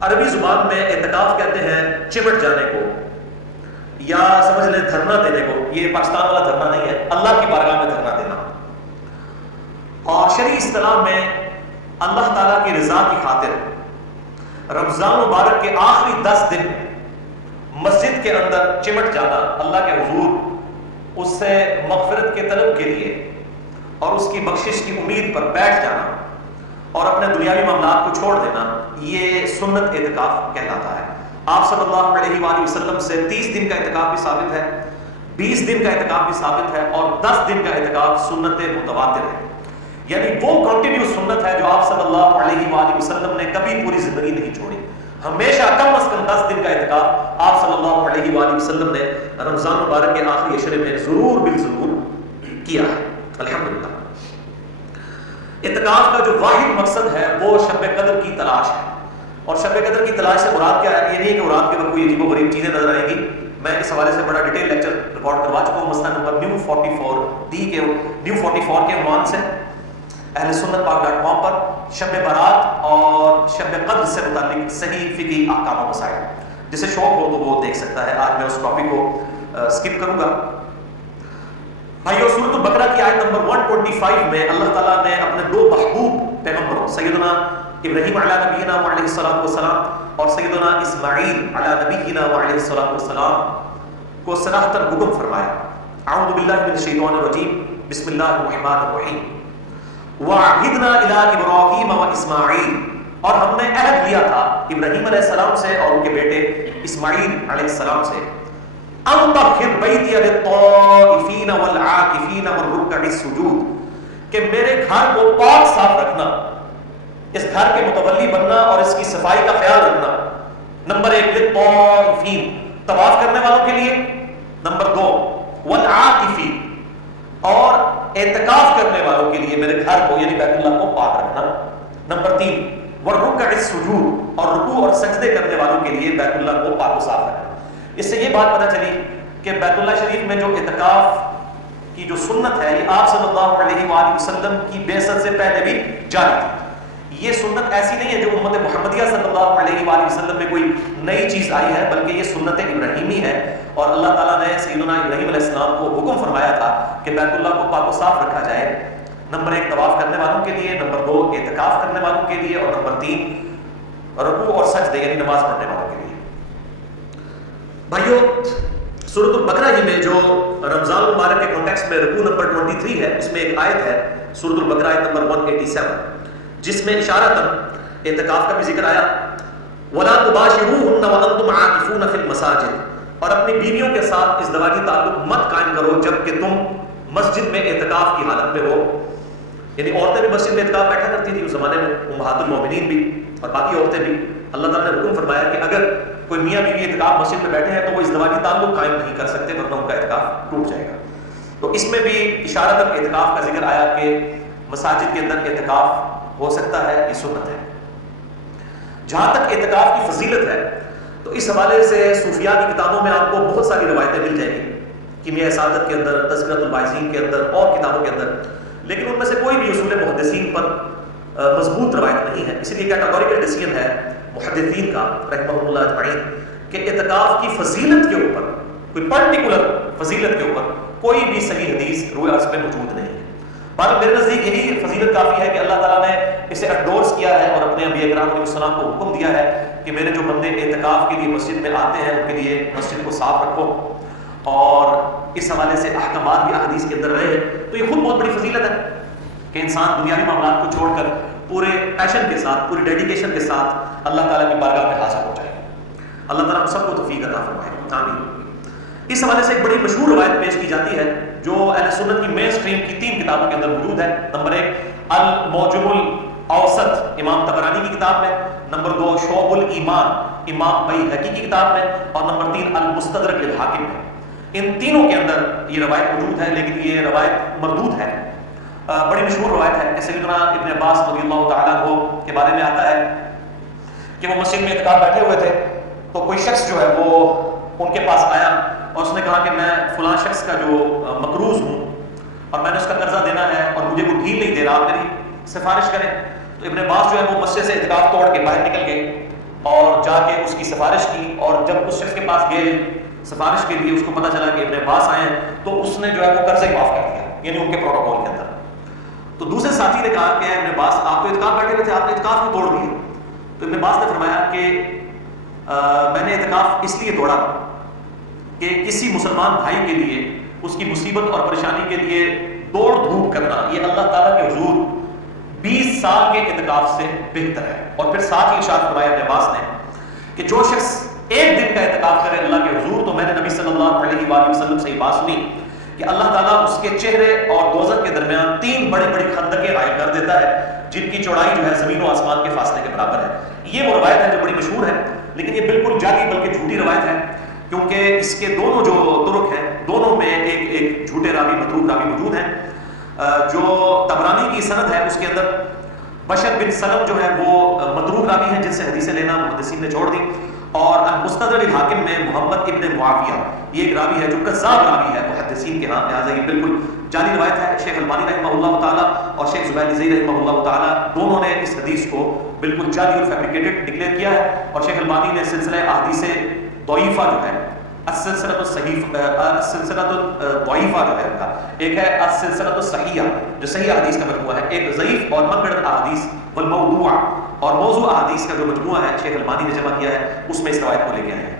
عربی زبان میں اعتکاف کہتے ہیں چمٹ جانے کو، یا سمجھ لیں دھرنا دینے کو۔ یہ پاکستان والا دھرنا نہیں ہے، اللہ کی بارگاہ میں دھرنا دینا۔ اور شرعی اصطلاح میں اللہ تعالیٰ کی رضا کی خاطر رمضان مبارک کے آخری 10 دن مسجد کے اندر چمٹ جانا، اللہ کے حضور اس سے مغفرت کے طلب کے لیے اور اس کی بخشش کی امید پر بیٹھ جانا اور اپنے دنیاوی معاملات کو چھوڑ دینا، یہ سنت اعتکاف کہلاتا ہے۔ آپ صلی اللہ علیہ وآلہ وسلم سے 30 دن کا اعتکاف بھی ثابت ہے، 20 دن کا اعتکاف بھی ثابت ہے، اور 10 دن کا اعتکاف سنت متواتر ہے، یعنی وہ کنٹینیو سنت ہے جو آپ صلی اللہ علیہ وآلہ وسلم نے کبھی پوری زندگی نہیں چھوڑی۔ ہمیشہ کم از کم 10 دن کا اعتکاف آپ صلی اللہ علیہ وآلہ وسلم نے رمضان مبارک کے آخری عشرے میں ضرور بالضرور کیا ہے، الحمدللہ۔ اعتکاف کا جو واحد مقصد ہے وہ شب قدر کی تلاش ہے، اور شب قدر کی تلاش سے مراد کیا ہے؟ یہ نہیں کہ مراد کے وقت کوئی عجیب و غریب چیزیں نظر آئیں گی۔ میں اس حوالے سے بڑا ڈیٹیل لیکچر ریکارڈ کروا چکا ہوں، مسئلہ نمبر نیو 44 کے عنوان سے اہل سنت پاک.com پر شب برات اور شب قدر سے متعلق صحیح فقہی احکام و مسائل، جسے شوق ہو تو وہ دیکھ سکتا ہے۔ آج میں اس ٹاپک کو اسکپ کروں گا۔ بھائیو، سورۃ البقرہ کی آیت نمبر 125 میں اللہ تعالیٰ نے اپنے 2 محبوب پیغمبروں سیدنا ابراہیم علیہ نبینا وعلیہ الصلوۃ والسلام اور سیدنا اسماعیل علیہ نبینا وعلیہ الصلوۃ والسلام کو صراحتاً حکم فرمایا۔ اعوذ باللہ من الشیطان الرجیم، بسم اللہ الرحمن الرحیم۔ وَعَهِدْنَا إِلَىٰ إِبْرَاهِيمَ وَإِسْمَاعِيلَ، اور ہم نے عہد لیا تھا ابراہیم علیہ السلام سے اور ان کے بیٹے اسماعیل علیہ السلام سے، أَن طَهِّرْ بَيْتِيَ لِلطَّائِفِينَ وَالْعَاكِفِينَ وَالرُّكَّعِ السُّجُودِ، کہ میرے گھر کو پاک صاف رکھنا، اس گھر کے متولی بننا اور اس کی صفائی کا خیال رکھنا۔ نمبر 1 للطائفین، طواف کرنے والوں کے لیے۔ نمبر 2 والعاکفین، اور اعتکاف کرنے والوں کے لیے میرے گھر کو یعنی بیت اللہ کو پاک رکھنا۔ نمبر 3 والرکع السجود، اور رکوع اور سجدے کرنے والوں کے لیے بیت اللہ کو پاک و صاف رکھنا۔ اس سے یہ بات پتہ چلی کہ بیت اللہ شریف میں جو اعتکاف کی جو سنت ہے یہ آپ صلی اللہ علیہ وآلہ وسلم کی بعثت سے پہلے بھی جاری تھی۔ یہ سنت ایسی نہیں ہے جو امت محمدیہ صلی اللہ علیہ وآلہ وسلم میں کوئی نئی چیز آئی ہے، بلکہ یہ سنت ابراہیمی ہے، اور اللہ تعالیٰ نے سیدنا ابراہیم علیہ السلام کو حکم فرمایا تھا کہ بیت اللہ کو پاک و صاف رکھا جائے۔ نمبر 1 طواف کرنے والوں کے لیے، نمبر 2 اعتکاف کرنے والوں کے لیے، اور نمبر 3 رکوع اور سجدے یعنی نماز پڑھنے والوں کے لیے۔ بھائیو، سورۃ البقرہ ہی میں جو رمضان مبارک کے کانٹیکسٹ میں رکوع نمبر 23 ہے، اس میں ایک آیت ہے سورۃ البقرہ آیت نمبر 187، جس میں اشارتاً اعتکاف کا بھی ذکر آیا۔ وَلَا تُبَاشِرُوهُنَّ وَأَنْتُمْ عَاكِفُونَ فِي الْمَسَاجِدِ، اور اپنی بیویوں کے ساتھ اس ازدواجی تعلق مت قائم کرو جب کہ تم مسجد میں اعتکاف کی حالت میں ہو۔ یعنی عورتیں بھی مسجد میں اعتکاف بیٹھا کرتی تھیں اس زمانے میں، امہات المومنین بھی اور باقی عورتیں بھی۔ اللہ تعالیٰ نے حکم فرمایا کہ اگر کوئی میاں بیوی اعتکاف مسجد میں بیٹھے ہیں تو وہ ازدواجی تعلق قائم نہیں کر سکتے، ورنہ ان کا اعتکاف ٹوٹ جائے گا۔ تو اس میں بھی اشارتاً اعتکاف کا ذکر آیا کہ مساجد کے اندر اعتکاف ہو سکتا ہے، یہ سنت ہے۔ جہاں تک اعتکاف کی فضیلت ہے تو اس حوالے سے صوفیاء کی کتابوں میں آپ کو بہت ساری روایتیں مل جائیں گی، کیمیائے سعادت کے اندر، تذکرۃ الباعثین کے اندر اور کتابوں کے اندر، لیکن ان میں سے کوئی بھی اصول محدثین پر مضبوط روایت نہیں ہے۔ اس لیے کیٹاگوریکل ڈیسیژن ہے محدثین کا رحمہ اللہ اجمعین کہ اعتکاف کی فضیلت کے اوپر، کوئی پرٹیکولر فضیلت کے اوپر کوئی بھی صحیح حدیث روح ارض میں موجود نہیں ہے۔ بلکہ میرے نزدیک یہی فضیلت کافی ہے کہ اللہ تعالیٰ نے اسے انڈورس کیا ہے اور اپنے انبیاء کرام علیہ السلام کو حکم دیا ہے کہ میرے جو بندے اعتکاف کے لیے مسجد میں آتے ہیں ان کے لیے مسجد کو صاف رکھو، اور اس حوالے سے احکامات بھی احادیث کے اندر رہے ہیں۔ تو یہ خود بہت بڑی فضیلت ہے کہ انسان دنیاوی معاملات کو چھوڑ کر پورے پیشن کے ساتھ، پوری ڈیڈیکیشن کے ساتھ اللہ تعالیٰ کی بارگاہ میں حاضر ہو جائے۔ اللہ تعالیٰ ہم سب کو توفیق عطا فرمائے، آمین۔ اس حوالے سے ایک بڑی مشہور روایت پیش کی جاتی ہے جو اہل سنت کی مین سٹریم کی 3 کتابوں کے اندر موجود ہے۔ نمبر 1 المعجم الاوسط امام طبرانی کی کتاب میں، نمبر 2 شعب الایمان امام بیہقی کی کتاب میں، اور نمبر 3 المستدرک للحاکم میں۔ ان تینوں کے اندر یہ روایت موجود ہے، لیکن یہ روایت مردود ہے۔ بڑی مشہور روایت ہے کہ سیدنا ابن عباس رضی اللہ تعالیٰ عنہ کے بارے میں آتا ہے کہ وہ مسجد میں اعتکاف بیٹھے ہوئے تھے تو کوئی شخص جو ہے وہ ان کے پاس آیا اور اس نے کہا کہ میں فلاں شخص کا جو مقروض ہوں اور میں نے اس کا قرضہ دینا ہے اور مجھے کوئی ڈھیل نہیں دے رہا، آپ میری سفارش کریں۔ تو ابن عباس جو ہے وہ مسجد سے اعتکاف توڑ کے باہر نکل گئے اور جا کے اس کی سفارش کی، اور جب اس شخص کے پاس گئے سفارش کے لیے، اس کو پتہ چلا کہ ابن عباس آئے ہیں، تو اس نے جو ہے وہ قرض ہی معاف کر دیا، یعنی ان کے پروٹوکول کے اندر۔ تو دوسرے ساتھی نے کہا کہ ابن عباس آپ تو اعتکاف بیٹھے ہوئے تھے، آپ نے اعتکاف کو توڑ دیا۔ تو ابن عباس نے فرمایا کہ میں نے اعتکاف اس لیے توڑا کہ کسی مسلمان بھائی کے لیے اس کی مصیبت اور پریشانی کے لیے دوڑ دھوپ کرنا یہ اللہ تعالیٰ کے حضور 20 سال کے اعتکاف سے بہتر ہے۔ اور پھر ساتھ ہی ارشاد فرمایا ابن عباس نے کہ جو شخص ایک دن کا اعتکاف کرے اللہ کے حضور، تو میں نے نبی صلی اللہ علیہ وآلہ وسلم سے یہ بات سنی کہ اللہ تعالیٰ اس کے چہرے اور دوزخ کے درمیان 3 بڑی بڑی خندقیں قائم کر دیتا ہے، جن کی چوڑائی جو ہے زمین و آسمان کے فاصلے کے برابر ہے۔ یہ وہ روایت ہے جو بڑی مشہور ہے، لیکن یہ بالکل جعلی بلکہ جھوٹی روایت ہے، کیونکہ اس کے دونوں جو طرق ہیں دونوں میں ایک جھوٹے راوی متروک راوی موجود ہیں۔ جو طبرانی کی سند ہے اس کے اندر بشر بن سلم جو ہے وہ متروک راوی ہیں، جن سے حدیثیں لینا محدثین نے چھوڑ دی، اور المستدرک الحاکم میں محمد ابن معاویہ یہ ایک راوی ہے جو کذاب راوی ہے محدثین کے ہاں، لہٰذا یہ بالکل جعلی روایت ہے۔ شیخ البانی رحمہ اللہ تعالیٰ اور شیخ زبیر نظیر رحمہ اللہ تعالیٰ دونوں نے اس حدیث کو بالکل جعلی اور فیبریکیٹڈ ڈکلیئر کیا ہے، اور شیخ البانی نے سلسلہ احادیث ضعیفہ جو ہے السلسلۃ الضعیفہ جو ہے ان کا، ایک ہے السلسلۃ الصحیحہ جو صحیح احادیث کا مجموعہ ہے، ایک ضعیف اور منگڑ احادیث والموضوع اور موضوع احادیث کا جو مجموعہ ہے شیخ البانی نے جمع کیا ہے، اس میں اس روایت کو لے کے آئے ہیں۔